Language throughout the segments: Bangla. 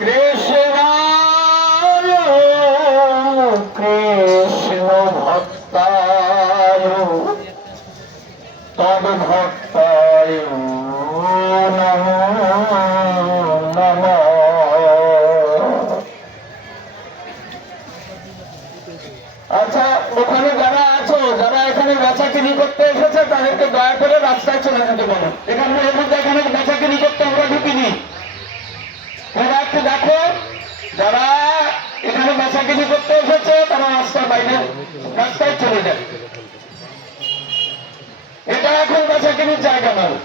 কৃষ্ণ কৃষ্ণ ভক্তায় তদ ভক্তায় নমো নমঃ। আচ্ছা, ওখানে যারা আছো, যারা এখানে বেচাকিনি করতে এসেছে, তাদেরকে দয়া করে রাস্তায় চলে যেতে বলো। এখানে এখানে বেচাকিনি করতে আমরা ঢুকিনি। তোমরা একটু দেখো, যারা এখানে বেচাকিনি করতে এসেছে তারা রাস্তার বাইরে রাস্তায় চলে যায়। এটা এখন বেচাকিনির জায়গা নয়।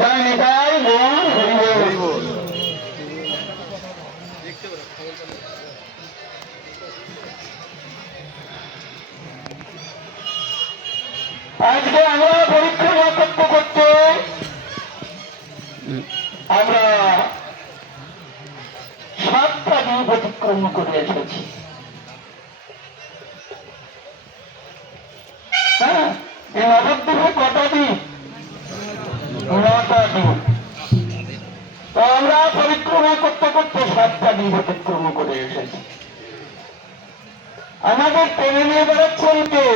যায়নি তাই বল। আজকে আমরা পরিক্রমা করতে করতে আমরা 7টা দ্বীপ অতিক্রম করে এসেছি। হ্যাঁ, এই নবদ্বীপে কটা দ্বীপ? 9টা দ্বীপ। তো আমরা পরিক্রমা করতে করতে 7টা দ্বীপ অতিক্রম করে এসেছি। আমাদের টেনে নিয়ে বেড়াচ্ছেন কে?